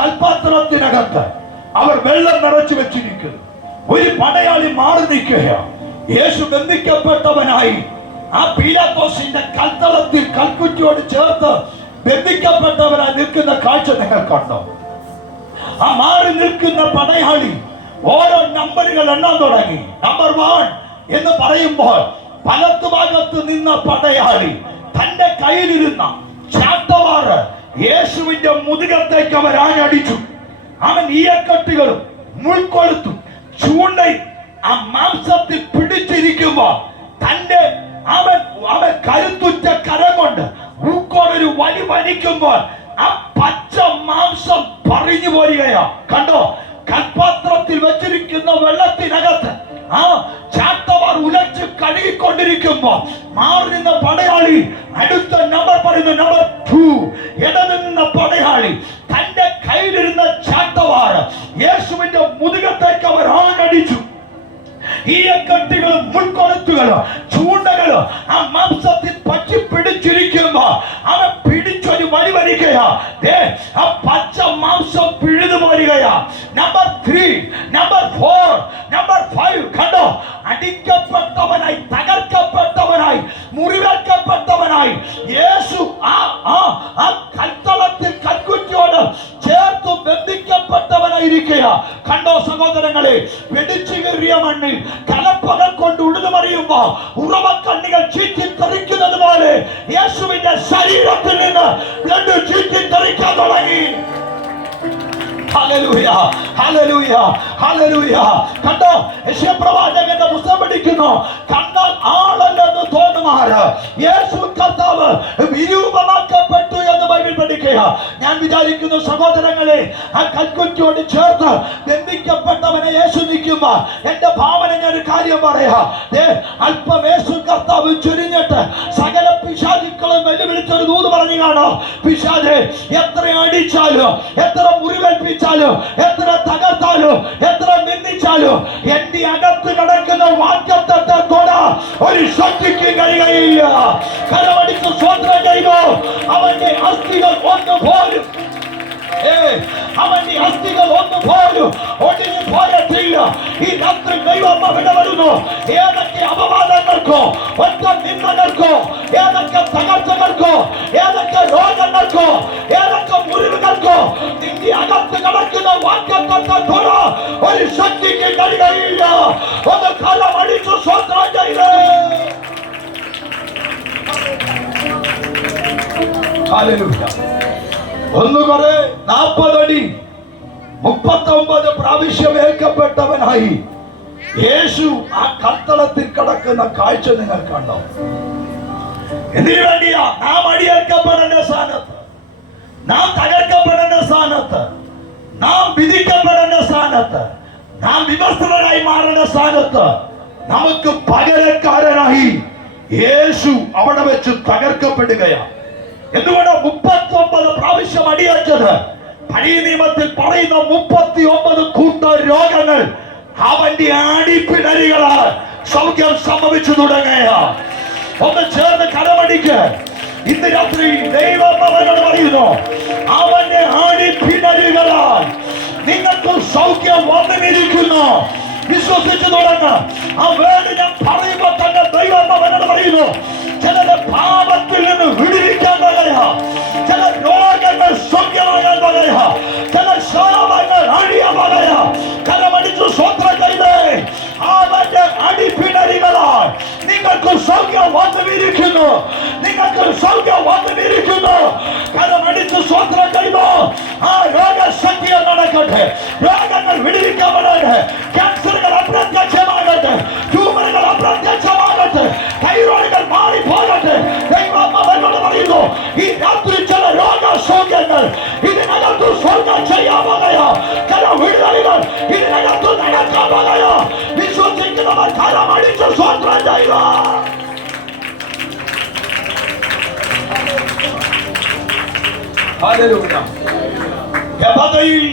കൽപാത്രത്തിനകത്ത് അവർ വെള്ളം നിറച്ചു വെച്ചിരിക്കുന്നു. ഒരു പടയാളി മാറി നിൽക്കുകയാണ്. യേശു ബന്ധിക്കപ്പെട്ടവനായി ആ പീലാത്തോസിന്റെ കൽത്തളത്തിൽ കൽക്കുറ്റിയോട് ചേർത്ത് ബന്ധിക്കപ്പെട്ടവനായി നിൽക്കുന്ന കാഴ്ച നിങ്ങൾ കണ്ടോ? ആ മാറി നിൽക്കുന്ന പടയാളി ഓരോ നമ്പറുകൾ എണ്ണാൻ തുടങ്ങി. നമ്പർ 1 എന്ന് പറയുമ്പോൾ വലത്തുഭാഗത്ത് നിന്ന പടയാളി തന്റെ കയ്യിലിരുന്ന ചാട്ടവാറ് യേശുവിന്റെ മുതുകത്തേക്ക് അവർ ആഞ്ഞടിച്ചു. അവൻ ഈയക്കെട്ടുകളും മുൾക്കൊളുത്തും ചൂണ്ടയും ആ മാംസത്തിൽ പിടിച്ചിരിക്കുമ്പോ തന്റെ അവൻ കരുത്തുറ്റ കരം കൊണ്ട് ൂക്കോടൊരു വലി വലിക്കുമ്പോൾ ആ പച്ച മാംസം പറഞ്ഞു പോരുകയാ. കണ്ടോ? കൽപാത്രത്തിൽ വെച്ചിരിക്കുന്ന വെള്ളത്തിനകത്ത് ആ ചാട്ടവാർ ഉലച്ച് കഴുകിക്കൊണ്ടിരിക്കുമ്പോ മാറി നിന്ന പടയാളി അടുത്ത നമ്പർ പറയുന്നു, നമ്പർ 2. ഇടനിന്ന പടയാളി തന്റെ കയ്യിലിരുന്ന ചാട്ടവാറ് യേശുവിന്റെ മുതുകത്തേക്ക് അവർ ആഞ്ഞടിച്ചു. ഈയക്കെട്ടുകളും മുൾക്കൊളുത്തുകളും ചൂണ്ടകളും ആ മാംസത്തിൽ പറ്റി പിടിച്ചിരിക്കുമ്പോ അവൻ പിടിച്ചൊരു വഴി വരികയാ. ആ പച്ച മാംസം പിഴുതു പോരുകയാ. Number 3, number 4, number 5. കണ്ടോ? അടിക്കപ്പെട്ടവനായി, തകർക്കപ്പെട്ടവനായി, മുറിവേൽക്കപ്പെട്ടവനായി യേശു ആ കൽത്തളത്തിൽ കൽക്കുറ്റിയോട് ചേർത്ത് ബന്ധിക്കപ്പെട്ടവനായിരിക്കുക. കണ്ടോ സഹോദരങ്ങളെ? വെടിച്ചു കയറിയ മണ്ണിൽ കലപ്പകൾ കൊണ്ട് ഉഴുതുമറിയുമ്പോ ഉറവക്കണ്ണികൾ ചീറ്റിത്തെറിക്കുന്നത് പോലെ യേശുവിന്റെ ശരീരത്തിൽ നിന്ന് ബ്ലഡ് ചീറ്റിത്തെറിക്കാൻ തുടങ്ങി. Hallelujah, hallelujah, hallelujah. കണ്ടോ? യെശയ്യാപ്രവാചകന്റെ പുസ്തകം പഠിക്കുന്നു. കണ്ടാൽ ആളല്ലെന്ന് തോന്നുമാറ് യേശു കർത്താവ് വിരൂപമാക്കപ്പെട്ടു എന്ന് ബൈബിൾ പഠിക്കുക. ഞാൻ വിചാരിക്കുന്നു സഹോദരങ്ങളെ, ആ കൽക്കുറ്റിയോട് ചേർത്ത് ബന്ധിക്കപ്പെട്ടവനെ യേശു നിൽക്കുമ്പോ എന്റെ ഭാവന ഞാൻ ഒരു കാര്യം പറയാ. അല്പം യേശു കർത്താവ് ചുരിഞ്ഞിട്ട് സകല പിശാചുക്കളും വെല്ലുവിളിച്ചൊരു ദൂത് പറഞ്ഞു കാണോ. പിശാചെ എത്ര അടിച്ചാലും, എത്ര മുറിവേൽപ്പിച്ചാലും, എത്ര തകർത്താലും, എത്ര നിന്ദിച്ചാലും എന്റെ അകത്ത് കിടക്കുന്ന വാക്യത്തെ തൊടാൻ ഒരു ശക്തിക്ക് കഴിയുകയില്ല. കരമടിച്ച് സ്വന്തം ചെയ്യുമോ? അവന്റെ അസ്ഥികൾ ഒന്നുപോലും അവന്റെ അസ്ഥികൾ ഒന്നുപോലും ഒടിഞ്ഞു പോയിട്ടില്ല. ഈ രാത്രി ദൈവം അവിടെ വരുന്നു. ഏതൊക്കെ അപവാദങ്ങൾക്കോ, ഒറ്റ നിന്ദകൾക്കോ, ഏതൊക്കെ തകർച്ചകൾക്കോ, ഏതൊക്കെ രോഗങ്ങൾക്കോ, ഏതൊക്കെ മുറിവുകൾക്കോ നിന്റെ അകത്ത് കിടക്കുന്ന വാക്യത്തെ തൊടാൻ ഒരു ശക്തിക്ക് കഴിയുകയില്ല. ഒന്ന് കരമടിച്ച് സ്വന്തം ചെയ്തേ. ഹല്ലേലൂയ. ഒന്നുകുറെ 40 അടി 39 പ്രാവശ്യം ഏൽക്കപ്പെട്ടവനായി യേശു ആ കൽത്തളത്തിൽ കിടക്കുന്ന കാഴ്ച നിങ്ങൾ കണ്ടോ? എന്തിനു വേണ്ടിയാ? നാം അടിയേൽക്കപ്പെടേണ്ട സ്ഥാനത്ത്, നാം തകർക്കപ്പെടേണ്ട സ്ഥാനത്ത്, നാം വിധിക്കപ്പെടേണ്ട സ്ഥാനത്ത്, നാം വിമർശകരായി മാറേണ്ട സ്ഥാനത്ത് നമുക്ക് പകരക്കാരനായി യേശു അവിടെ വെച്ച് തകർക്കപ്പെടുകയാണ്. എന്തുകൊണ്ട് 39 പ്രാവശ്യം അടിയേറ്റത്? പഴയ നിയമത്തിൽ പറയുന്ന 39 കൂട്ട രോഗങ്ങൾ അവന്റെ അടിപ്പിണരികളാൽ സൗഖ്യം സംഭവിച്ചു തുടങ്ങുക. ഒന്ന് ചേർന്ന് കരമടിക്ക്. ഇന്ന് രാത്രി ദൈവം അവനോട് പറയുന്നു, അവന്റെ അടിപ്പിണരികളാൽ നിങ്ങൾക്ക് സൗഖ്യം വന്നിരിക്കുന്നു. വിശ്വസിച്ചു തുടങ്ങുക. ആ വേദന ഞാൻ പറയുമ്പോൾ തന്നെ ദൈവം അവനോട് പറയുന്നു, ചിലരുടെ പാപത്തിൽ നിന്ന് വിടുവിക്കാൻ പറയാ, ചില രോഗങ്ങൾ സൗഖ്യമാകാൻ പറയാ, ചില ശാപങ്ങൾ അഴിയാൻ പറയാ. കരമടിച്ചു സ്വന്തം ചെയ്തേ. അവന്റെ അടിപ്പിണരികളാൽ നിങ്ങൾക്ക് സൗഖ്യം വന്നിരിക്കുന്നു, നിങ്ങൾക്ക് സൗഖ്യം വന്നിരിക്കുന്നു. കരമടിച്ചു സ്വന്തം ചെയ്തോ. ആ രോഗശക്തികൾ നടക്കട്ടെ, രോഗങ്ങൾ വിടുവിക്കപ്പെടട്ടെ, ക്യാൻസറുകൾ അപ്രത്യക്ഷമാകട്ടെ, ട്യൂമറുകൾ അപ്രത്യക്ഷമാകട്ടെ, തൈറോയിഡുകൾ മാറിപ്പോകട്ടെ. ദൈവം അവനോട് പറയുന്നു, ഈ രാത്രി ചില രോഗസൗഖ്യങ്ങൾ ഇതിനകത്ത് സ്വർഗ്ഗം ചെയ്യാൻ പറയാ, ചില വിടുതലുകൾ ഇതിനകത്ത് നടക്കാൻ പറയാ. വിശ്വസിക്കുന്നവർ കരമടിച്ച് സ്വന്തം ചെയ്യുക. ഹല്ലേലൂയ. യഹോവയിൽ